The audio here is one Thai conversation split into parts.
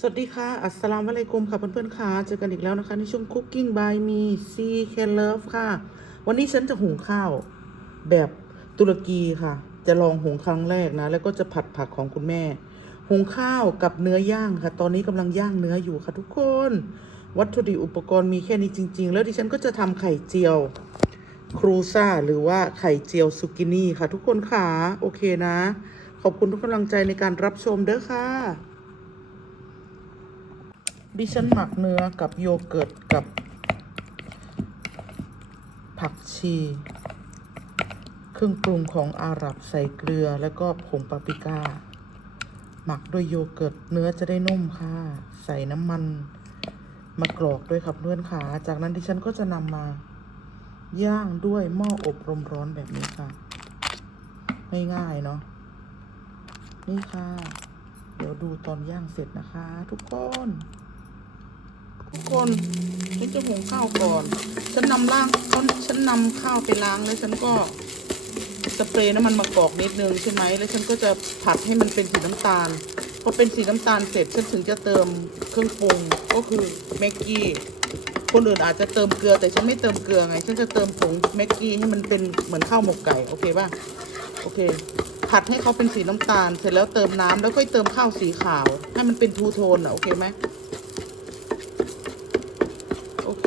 สวัสดีค่ะอัสสลามุอะลัยกุมค่ะเพื่อนๆค่ะเจอกันอีกแล้วนะคะ ในช่วง Cooking by me C Can Love ค่ะ วันนี้ฉันจะหุงข้าวแบบตุรกีค่ะ จะลองหุงครั้งแรกนะ แล้วก็จะผัดผักของคุณแม่ หุงข้าวกับเนื้อย่างค่ะ ตอนนี้กำลังย่างเนื้ออยู่ค่ะทุกคน วัตถุดิบอุปกรณ์มีแค่นี้จริง ๆ แล้วดิฉันก็จะทำไข่เจียวครูซ่าหรือว่าไข่เจียวซุกินี่ค่ะ ทุกคนค่ะโอเคนะ ขอบคุณทุกกำลังใจในการรับชมเด้อค่ะ ดิฉันหมักเนื้อกับโยเกิร์ตกับ ผักชี เครื่องปรุงของอาหรับใส่เกลือแล้วก็ผงปาปริก้า หมักด้วยโยเกิร์ตเนื้อจะได้นุ่มค่ะ ใส่น้ำมันมากรอกด้วยครับเพื่อนขาจากนั้นดิฉันก็จะนำมา ย่างด้วยหม้ออบลมร้อนแบบนี้ค่ะ ง่ายๆเนาะนี่ค่ะ เดี๋ยวดูตอนย่างเสร็จนะคะ ทุกคน ทุกคนฉันจะหุงข้าวก่อน ฉันนำล้างเขาฉันนำข้าวไปล้างแล้วฉันก็สเปรย์น้ำมันมะกอกนิดนึงใช่ไหมแล้วฉันก็จะผัดให้มันเป็นสีน้ำตาลพอเป็นสีน้ำตาลเสร็จฉันถึงจะเติมเครื่องปรุงก็คือแม็กกี้คนอื่นอาจจะเติมเกลือแต่ฉันไม่เติมเกลือไง ฉันจะเติมผงแม็กกี้ให้มันเป็นเหมือนข้าวหมกไก่โอเคป่ะโอเค ผัดให้เขาเป็นสีน้ำตาล เสร็จแล้วเติมน้ำแล้วค่อยเติมข้าวสีขาว ให้มันเป็นทูโทนอะโอเคไหม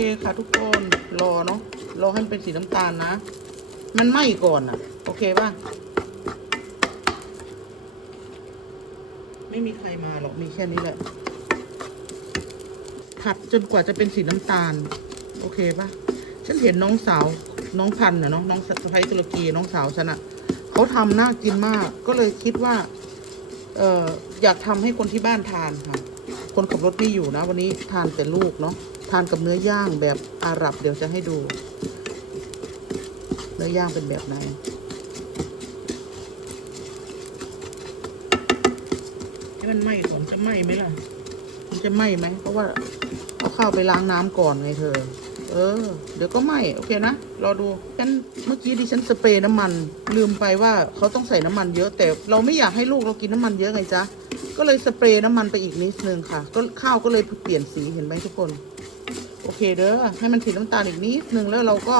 เคค่ะทุกคนรอเนาะรอให้มันเป็นสีน้ำตาลนะ มันไหม้ก่อนอะ่ะ โอเคป่ะ ไม่มีใครมาหรอกมีแค่นี้แหละผัดจนกว่าจะเป็นสีน้ำตาล โอเคป่ะ ฉันเห็นน้องสาวน้องพันธุ์นะเนาะน้องสะพ้ายตุรกีน้องสาวฉันอะ่ะเขาทำน่ากินมาก ก็เลยคิดว่า เอออยากทำให้คนที่บ้านทานค่ะ คนขับรถไม่อยู่นะ วันนี้ทานแต่ลูกเนาะ ทานกับเนื้อย่างแบบอาหรับเดี๋ยวจะให้ดู เนื้อย่างเป็นแบบไหนให้มันไหม้ก่อนจะไหม้ไหมล่ะ มันจะไหม้ไหมเพราะว่าเอาข้าวไปล้างน้ำก่อนไงเธอ เออ เดี๋ยวก็ไหม้โอเคนะรอดูฉันเมื่อกี้ดิฉันสเปรย์น้ำมัน ลืมไปว่าเขาต้องใส่น้ำมันเยอะแต่เราไม่อยากให้ลูกเรากินน้ำมันเยอะไงจ๊ะก็เลยสเปรย์น้ำมันไปอีกนิดนึงค่ะ ก็ข้าวก็เลยเปลี่ยนสีเห็นไหมทุกคน โอเคเด้อให้มันสีน้ำตาลอีกนิดนึงแล้วเราก็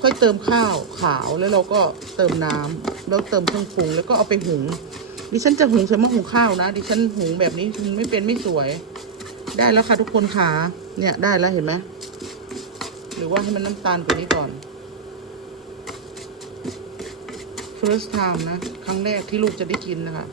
ค่อยเติมข้าวขาวแล้วเราก็เติมน้ำแล้วเติมเครื่องปรุงแล้วก็เอาไปหุงดิฉันจะหุงใส่หม้อหุงข้าวนะ ดิฉันหุงแบบนี้มันไม่เป็นไม่สวย ได้แล้วค่ะทุกคนค่ะเนี่ยได้แล้วเห็นไหมหรือว่าให้มันน้ำตาลกว่านี้ก่อน first time นะ ครั้งแรกที่ลูกจะได้กินนะคะ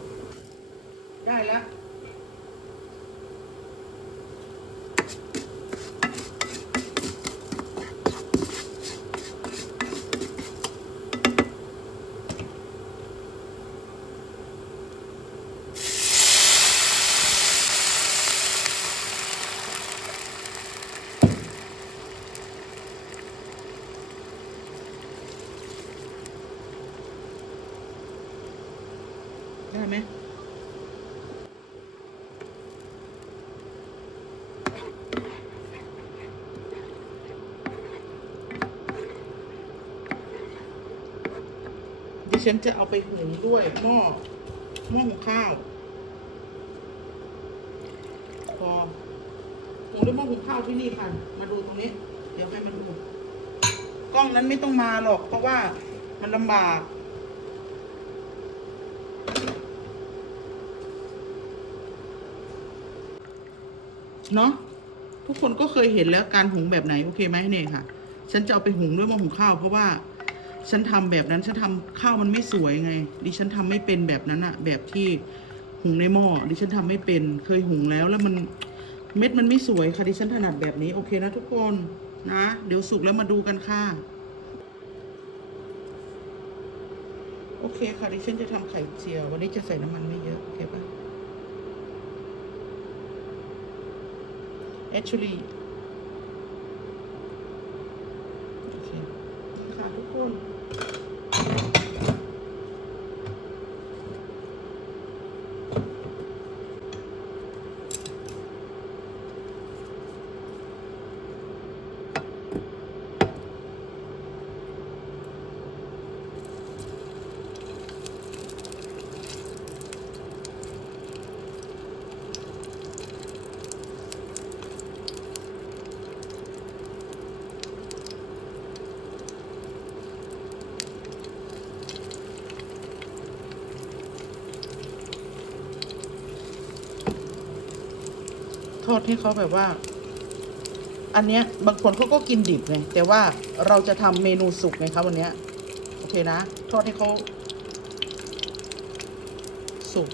ได้ไหมดิฉันจะเอาไปหุงด้วยหม้อหม้อหุงข้าว พอหุงด้วยหม้อหุงข้าวที่นี่ค่ะ มาดูตรงนี้ เดี๋ยวให้มันดู กล้องนั้นไม่ต้องมาหรอก เพราะว่ามันลำบาก เนาะทุกคนก็เคยเห็นแล้วการหุงแบบไหนโอเคไหมเนี่ยค่ะ ฉันจะเอาไปหุงด้วยหม้อหุงข้าวเพราะว่าฉันทำแบบนั้นฉันทำข้าวมันไม่สวยไง ดิฉันทำไม่เป็นแบบนั้นอะแบบที่หุงในหม้อดิฉันทำไม่เป็นเคยหุงแล้วแล้วมันเม็ดมันไม่สวยค่ะดิฉันถนัดแบบนี้โอเคนะทุกคนนะเดี๋ยวสุกแล้วมาดูกันค่ะโอเคค่ะดิฉันจะทำไข่เจียว วันนี้จะใส่น้ำมันไม่เยอะโอเคปะ actually ดให้เขาแบบว่า อันเนี้ยบางคนเขาก็กินดิบไงแต่ว่าเราจะทำเมนูสุกไงครับวันเนี้ยโอเคนะทอดให้เขาสุก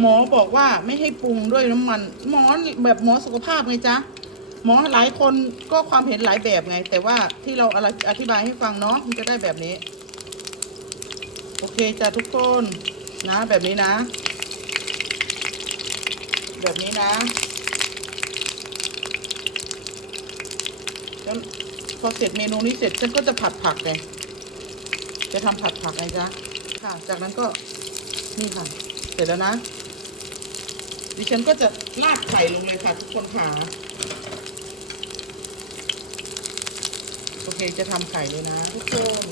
หมอบอกว่าไม่ให้ปรุงด้วยน้ำมัน หมอแบบหมอสุขภาพไงจ๊ะหมอหลายคนก็ความเห็นหลายแบบไง แต่ว่าที่เราอะไรอธิบายให้ฟังเนาะมันจะได้แบบนี้ โอเคจ้ะทุกคนนะ แบบนี้นะ แบบนี้นะแล้วพอเสร็จเมนูนี้เสร็จฉันก็จะผัดผักไงจะทำผัดผักไงจ๊ะค่ะ จากนั้นก็นี่ค่ะ เสร็จแล้วนะ ดิฉันก็จะราดไข่ลงเลยค่ะ ทุกคนค่ะโอเคจะทำไข่เลยนะทุกคน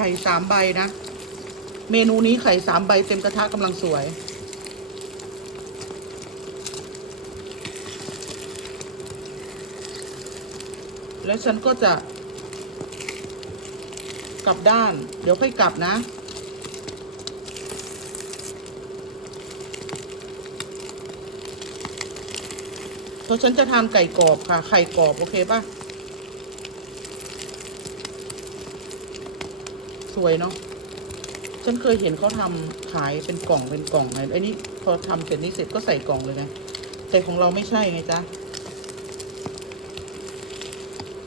ข่สามใบนะ เมนูนี้ไข่สามใบเต็มกระทะกำลังสวย แล้วฉันก็จะ กลับด้าน เดี๋ยวค่อยกลับนะเพราะฉันจะทานไก่กรอบค่ะ ไข่กรอบ โอเคป่ะ สวยเนาะฉันเคยเห็นเขาทำขายเป็นกล่องเป็นกล่องไงไอ้นี่พอทำเสร็จนี้เสร็จก็ใส่กล่องเลยไงแต่ของเราไม่ใช่ไงจ๊ะ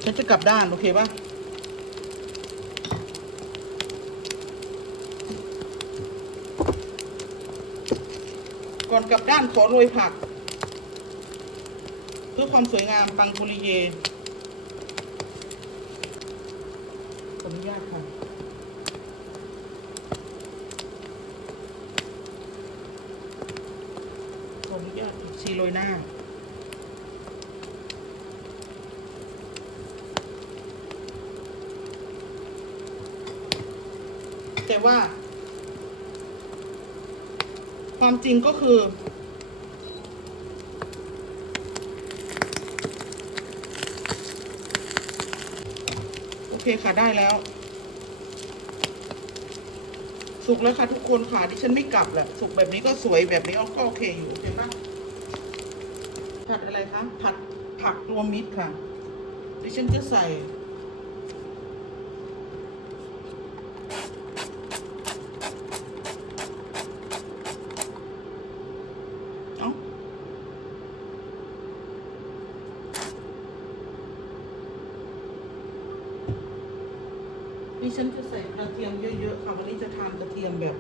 ฉันจะกลับด้านโอเคปะก่อนกลับด้านขอโรยผัก เพื่อความสวยงามปังปุริเยขออนุญาตค่ะ ขออนุญาต ชีโรยหน้า แต่ว่า ความจริงก็คือ โอเคค่ะได้แล้ว สุกแล้วค่ะทุกคนค่ะ ดิฉันไม่กลับแหละ สุกแบบนี้ก็สวยแบบนี้ก็โอเคอยู่โอเคปะ ผัดอะไรคะ ผัดผักรวมมิตรค่ะ ดิฉันจะใส่ เอ้าดิฉันจะใส่กระเทียมเยอะๆค่ะ วันนี้จะทานกระเทียมแบบ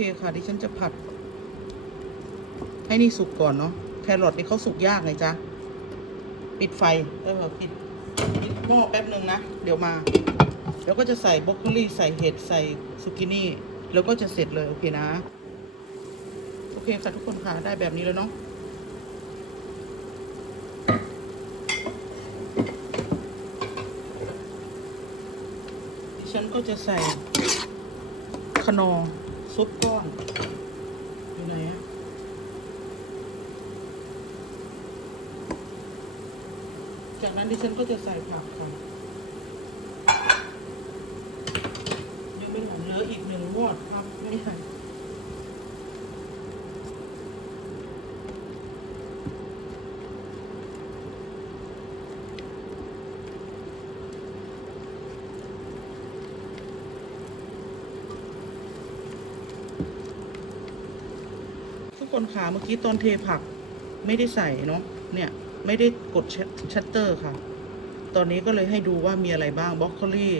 คค่ะ ดิฉันจะผัด ให้นี่สุกก่อนเนาะ แครอทนี่เขาสุกยากไงจ๊ะปิดไฟ เออปิดปิดหม้อแป๊บหนึ่งนะ เดี๋ยวมา แล้วก็จะใส่บรอกโคลีใส่เห็ด ใส่ซุกินี่ แล้วก็จะเสร็จเลย โอเคนะ โอเคค่ะทุกคนค่ะ ได้แบบนี้แล้วเนาะฉันก็จะใส่ขนอ ซุปก้อนอยู่ไหนอะจากนั้นดิฉันก็จะใส่ผักค่ะ ยังไม่หมดเหลืออีกหนึ่งหม้อครับไม่ใช่ทุก คนขาเมื่อกี้ตอนเทผักไม่ได้ใส่เนาะเนี่ย ไม่ได้กดชัตเตอร์ค่ะ ตอนนี้ก็เลยให้ดูว่ามีอะไรบ้างบรอกโคลี่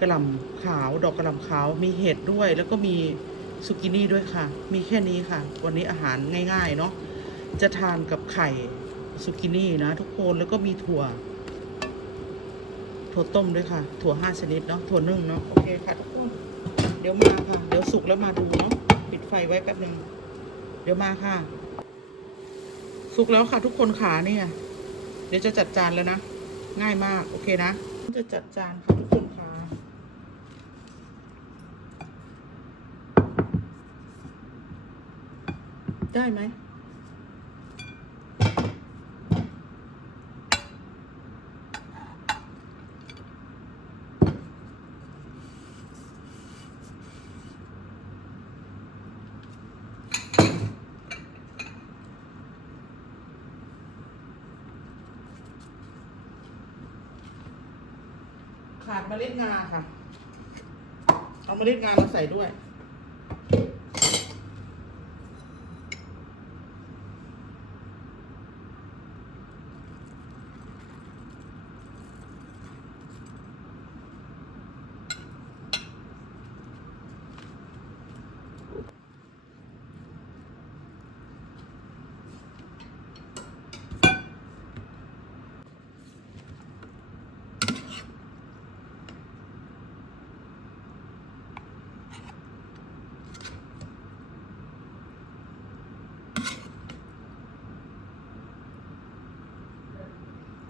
กระหล่ำขาวดอกกระหล่ำขาวมีเห็ดด้วย แล้วก็มีซุกินี่ด้วยค่ะ มีแค่นี้ค่ะ วันนี้อาหารง่ายๆเนาะจะทานกับไข่ซุกินี่นะ ทุกคนแล้วก็มีถั่ว ถั่วต้มด้วยค่ะ ถั่วห้าชนิดเนาะถั่วนึ่งเนาะโอเคค่ะทุกคน เดี๋ยวมาค่ะ เดี๋ยวสุกแล้วมาดูเนาะปิดไฟไว้แป๊บหนึ่ง ดี๋ยวมาค่ะ สุกแล้วค่ะทุกคนขาเนี่ย เดี๋ยวจะจัดจานแล้วนะ ง่ายมาก โอเคนะ จะจัดจานค่ะทุกคนค่ะได้ไหม ล็ดงาค่ะ เอาเมล็ดงามาใส่ด้วย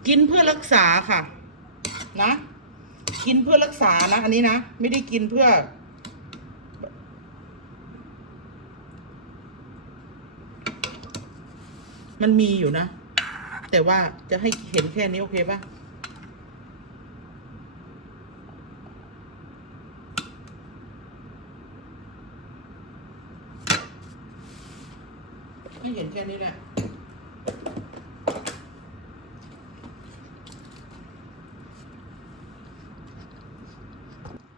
กินเพื่อรักษาค่ะ นะ กินเพื่อรักษานะ อันนี้นะ ไม่ได้กินเพื่อ มันมีอยู่นะ แต่ว่าจะให้เห็นแค่นี้โอเคปะให้เห็นแค่นี้แหละ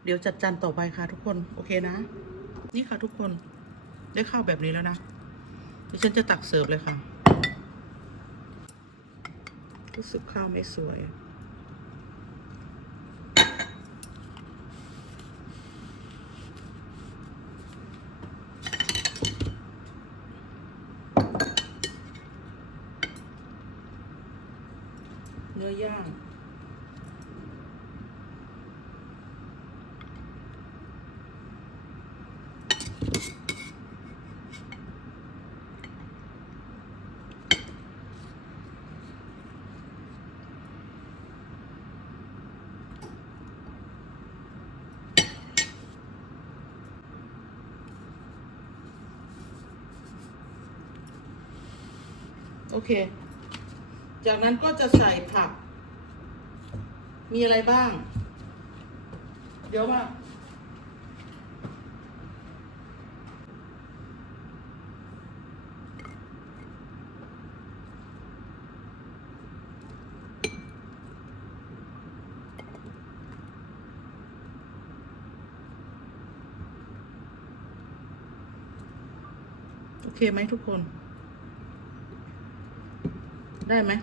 เดี๋ยวจัดจานต่อไปค่ะทุกคนโอเคนะ นี่ค่ะทุกคนได้ข้าวแบบนี้แล้วนะดิฉันจะตักเสิร์ฟเลยค่ะ รู้สึกข้าวไม่สวยเนื้อย่าง โอเค จากนั้นก็จะใส่ผัก มีอะไรบ้าง เดี๋ยวว่าโอเคไหมทุกคน ได้ไหม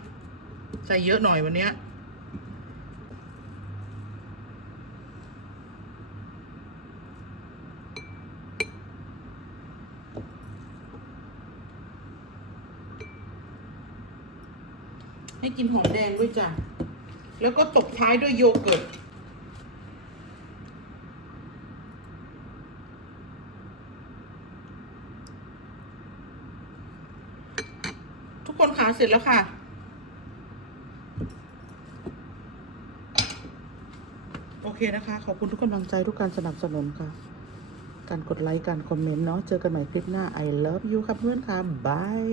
ใส่เยอะหน่อยวันเนี้ยให้กินหอมแดงด้วยจ้ะ แล้วก็ตบท้ายด้วยโยเกิร์ต ทุกคนขาเสร็จแล้วค่ะ โอ เคนะคะ ขอบคุณทุกกำลังใจทุกการสนับสนุนค่ะ การกดไลค์ การคอมเมนต์เนาะ เจอกันใหม่คลิปหน้า I love you ครับเพื่อนค่ะบาย